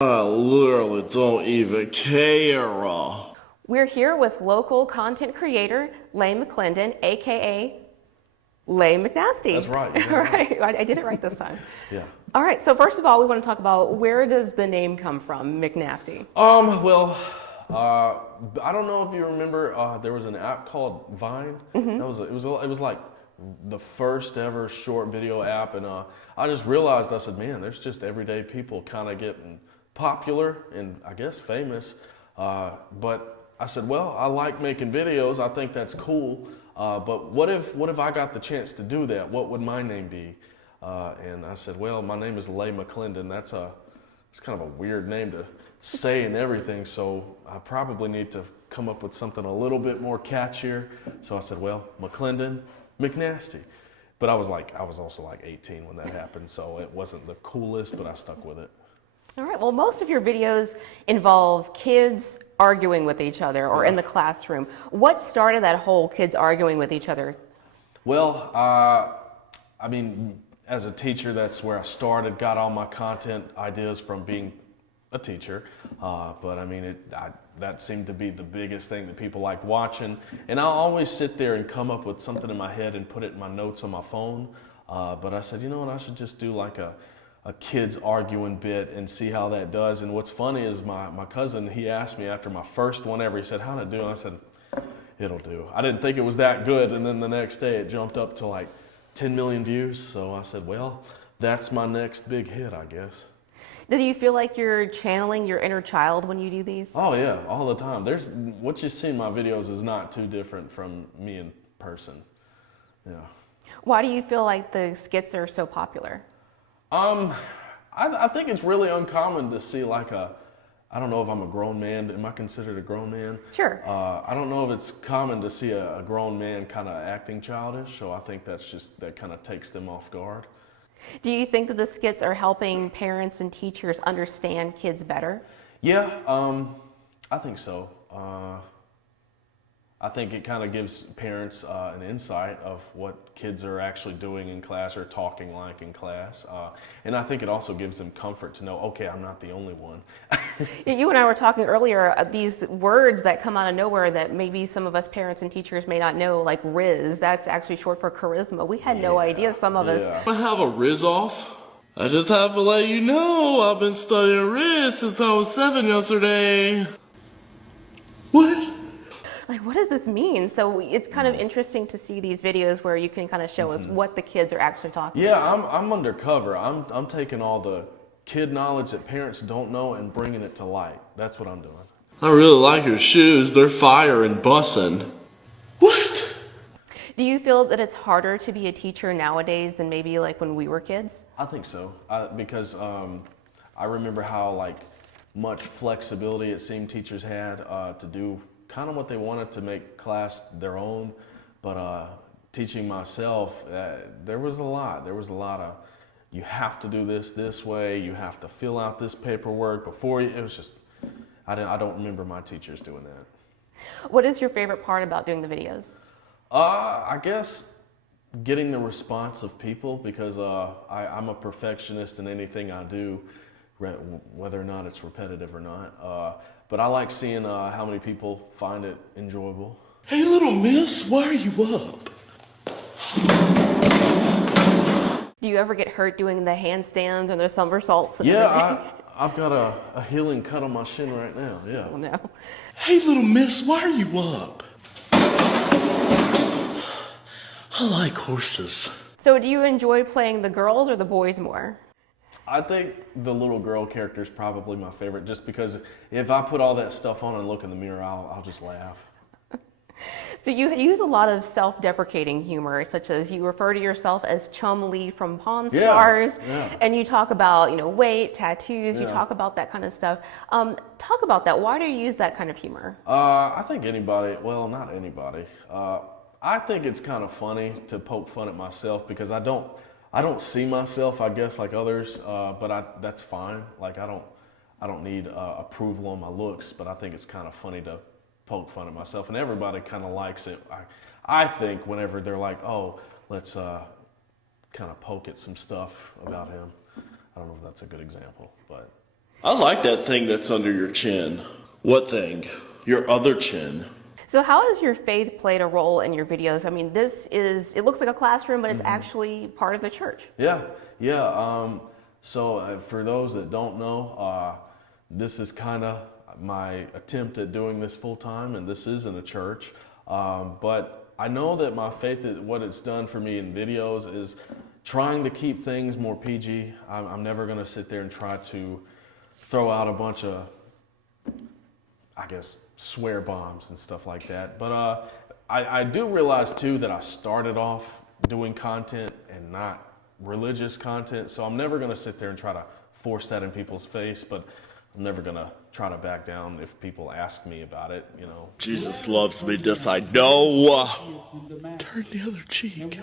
I literally don't even care. We're here with local content creator Leigh McClendon, aka Leigh McNasty. That's right. You did All right. right, I did it right this time. Yeah. All right, so first of all, we want to talk about where does the name come from, McNasty? Well, I don't know if you remember. There was an app called Vine. That was it was like the first ever short video app, and I just realized, I said, man, there's just everyday people kind of getting popular and I guess famous. But I said, well, I like making videos. I think that's cool. But what if I got the chance to do that? What would my name be? And I said, well, my name is Leigh McClendon. It's kind of a weird name to say and everything, so I probably need to come up with something a little bit more catchier. So I said, well, McClendon, McNasty. But I was also like 18 when that happened, so it wasn't the coolest, but I stuck with it. All right, well, most of your videos involve kids arguing with each other or in the classroom. What started that whole kids arguing with each other? Well, I mean, as a teacher, that's where I started, got all my content ideas from being a teacher. But I mean, that seemed to be the biggest thing that people liked watching. And I'll always sit there and come up with something in my head and put it in my notes on my phone. But I said, you know what, I should just do like a kids arguing bit and see how that does. And what's funny is my cousin, he asked me after my first one ever, he said, how'd it do? And I said, it'll do. I didn't think it was that good. And then the next day it jumped up to like 10 million views. So I said, well, that's my next big hit, I guess. Do you feel like you're channeling your inner child when you do these? Oh yeah, all the time. What you see in my videos is not too different from me in person. Yeah. Why do you feel like the skits are so popular? I think it's really uncommon to see like I don't know if I'm a grown man. Am I considered a grown man? Sure. I don't know if it's common to see a grown man kind of acting childish, so I think that kind of takes them off guard. Do you think that the skits are helping parents and teachers understand kids better? Yeah, I think so. I think it kind of gives parents an insight of what kids are actually doing in class or talking like in class. And I think it also gives them comfort to know, okay, I'm not the only one. You and I were talking earlier, these words that come out of nowhere that maybe some of us parents and teachers may not know, like Riz, that's actually short for charisma. We had no idea, some of us. I have a Riz off. I just have to let you know I've been studying Riz since I was 7 yesterday. What? Like, what does this mean? So it's kind of interesting to see these videos where you can kind of show us what the kids are actually talking about. I'm undercover. I'm taking all the kid knowledge that parents don't know and bringing it to light. That's what I'm doing. I really like your shoes. They're fire and bussin'. What? Do you feel that it's harder to be a teacher nowadays than maybe like when we were kids? I think so. Because I remember how like much flexibility it seemed teachers had to do kind of what they wanted to make class their own, but teaching myself, there was a lot of, you have to do this way, you have to fill out this paperwork before you, it was just, I don't remember my teachers doing that. What is your favorite part about doing the videos? I guess getting the response of people, because I'm a perfectionist in anything I do, whether or not it's repetitive or not. But I like seeing how many people find it enjoyable. Hey, little miss, why are you up? Do you ever get hurt doing the handstands or the somersaults? And Yeah, I've got a healing cut on my shin right now, yeah. Oh, no. Hey, little miss, why are you up? I like horses. So do you enjoy playing the girls or the boys more? I think the little girl character is probably my favorite, just because if I put all that stuff on and look in the mirror, I'll just laugh. So you use a lot of self-deprecating humor, such as you refer to yourself as Chum Lee from Pawn Stars, and you talk about, weight, tattoos, you talk about that kind of stuff. Talk about that. Why do you use that kind of humor? I think anybody, well, not anybody. I think it's kind of funny to poke fun at myself, because I don't see myself, I guess, like others, but that's fine. Like I don't need approval on my looks, but I think it's kind of funny to poke fun at myself, and everybody kind of likes it. I think whenever they're like, oh, let's kind of poke at some stuff about him. I don't know if that's a good example, but I like that thing that's under your chin. What thing? Your other chin. So how has your faith played a role in your videos? I mean, it looks like a classroom, but it's actually part of the church. Yeah. So for those that don't know, this is kind of my attempt at doing this full time, and this isn't a church. But I know that my faith, what it's done for me in videos is trying to keep things more PG. I'm never going to sit there and try to throw out a bunch of, I guess, swear bombs and stuff like that. But I do realize too that I started off doing content and not religious content, so I'm never going to sit there and try to force that in people's face, but I'm never going to try to back down if people ask me about it, you know. Jesus loves me, this I know. Turn the other cheek.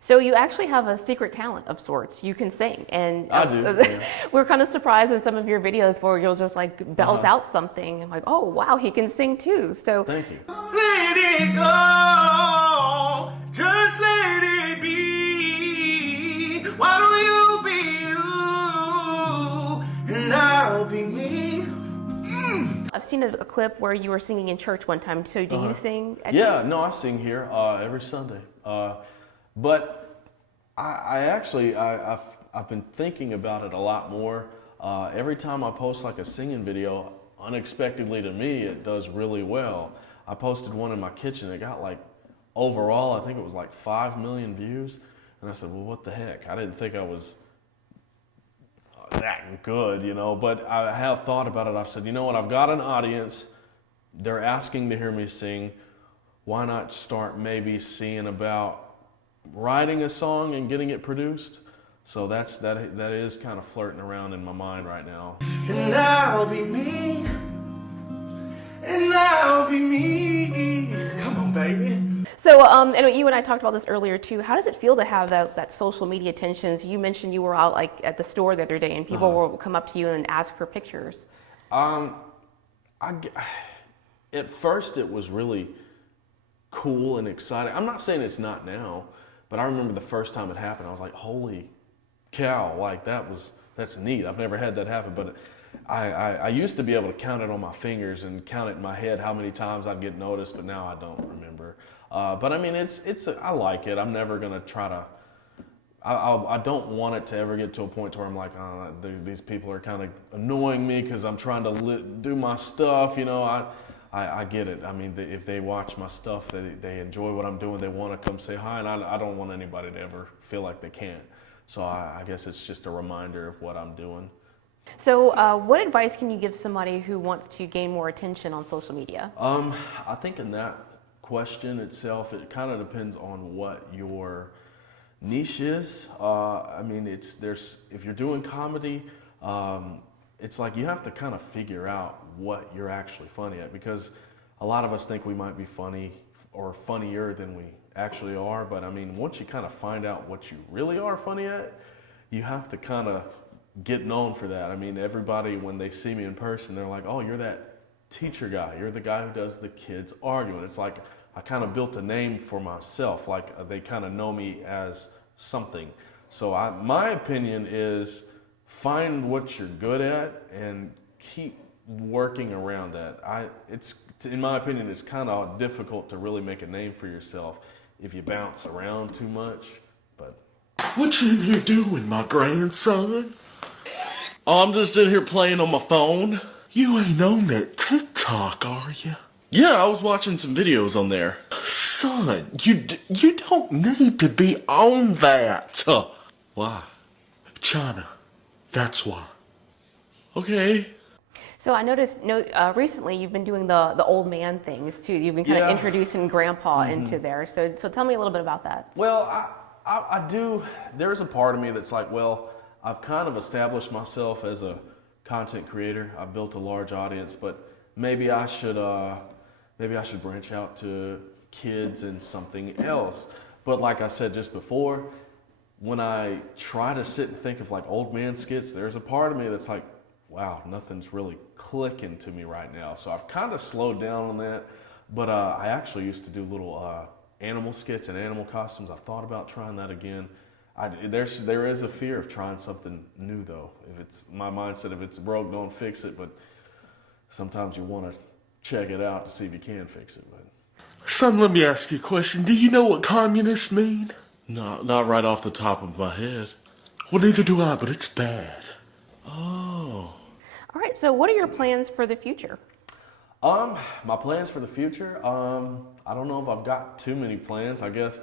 So you actually have a secret talent of sorts. You can sing, and I do. Yeah. We're kind of surprised in some of your videos where you'll just like belt out something and like, oh wow, he can sing too. So thank you. Let it go, just let it be. Why don't you be you and I'll be me? I've seen a clip where you were singing in church one time. So do you sing? Yeah, no, I sing here every Sunday. But I've been thinking about it a lot more. Every time I post like a singing video, unexpectedly to me, it does really well. I posted one in my kitchen. It got like, overall, I think it was like 5 million views. And I said, well, what the heck? I didn't think I was that good, you know, but I have thought about it. I've said, you know what? I've got an audience. They're asking to hear me sing. Why not start maybe seeing about writing a song and getting it produced? So that is kind of flirting around in my mind right now. And I'll be me, and I'll be me. Come on, baby. So and you and I talked about this earlier too. How does it feel to have that social media attention? So you mentioned you were out like at the store the other day and people will come up to you and ask for pictures. At first it was really cool and exciting. I'm not saying it's not now, but I remember the first time it happened, I was like, holy cow, like that's neat. I've never had that happen, but I used to be able to count it on my fingers and count it in my head how many times I'd get noticed, but now I don't remember. But I mean, I like it. I'm never gonna try to, I don't want it to ever get to a point where I'm like, oh, these people are kind of annoying me because I'm trying to do my stuff, you know. I get it. I mean, if they watch my stuff, they enjoy what I'm doing, they want to come say hi, and I don't want anybody to ever feel like they can't. So I guess it's just a reminder of what I'm doing. So what advice can you give somebody who wants to gain more attention on social media? I think in that question itself, it kind of depends on what your niche is. I mean, if you're doing comedy, it's like you have to kind of figure out what you're actually funny at, because a lot of us think we might be funny or funnier than we actually are. But I mean, once you kind of find out what you really are funny at, you have to kind of get known for that. I mean, everybody, when they see me in person, they're like, oh, you're that teacher guy. You're the guy who does the kids arguing. It's like I kind of built a name for myself. Like they kind of know me as something. So my opinion is find what you're good at and keep working around that. In my opinion, it's kind of difficult to really make a name for yourself if you bounce around too much. But what you in here doing, my grandson? Oh, I'm just in here playing on my phone. You ain't on that TikTok, are you? Yeah, I was watching some videos on there. Son, you don't need to be on that. Why? China. That's why. Okay. So I noticed recently you've been doing the old man things too. You've been kind of introducing grandpa into there. So tell me a little bit about that. Well, I do. There's a part of me that's like, well, I've kind of established myself as a content creator. I've built a large audience, but maybe I should branch out to kids and something else. But like I said just before, when I try to sit and think of like old man skits, there's a part of me that's like, wow, nothing's really clicking to me right now. So I've kind of slowed down on that. But I actually used to do little animal skits and animal costumes. I've thought about trying that again. there is a fear of trying something new though. If it's my mindset, if it's broke, don't fix it. But sometimes you want to check it out to see if you can fix it. But Son, let me ask you a question. Do you know what communists mean? No, not right off the top of my head. Well, neither do I, but it's bad. Oh. All right, so what are your plans for the future? My plans for the future, I don't know if I've got too many plans. I guess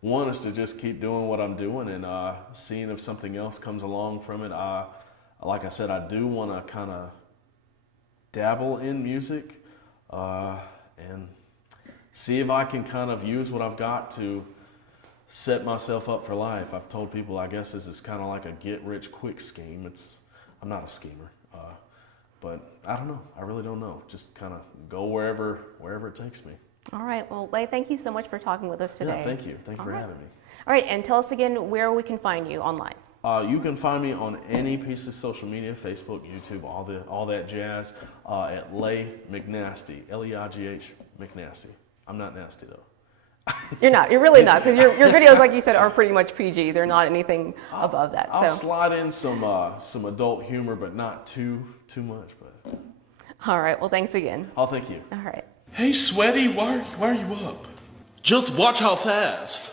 one is to just keep doing what I'm doing and seeing if something else comes along from it. Like I said, I do want to kind of dabble in music and see if I can kind of use what I've got to set myself up for life. I've told people, I guess this is kind of like a get-rich-quick scheme. I'm not a schemer, but I don't know. I really don't know. Just kind of go wherever it takes me. All right. Well, Leigh, thank you so much for talking with us today. Yeah, thank you. Thank you for having me. All right, and tell us again where we can find you online. You can find me on any piece of social media, Facebook, YouTube, all that jazz, at Leigh McNasty, Leigh McNasty. I'm not nasty though. You're not. You're really not, because your videos, like you said, are pretty much PG. They're not anything above that. I'll slide in some adult humor, but not too much. But all right. Well, thanks again. Oh, thank you. All right. Hey, Sweaty, why are you up? Just watch how fast.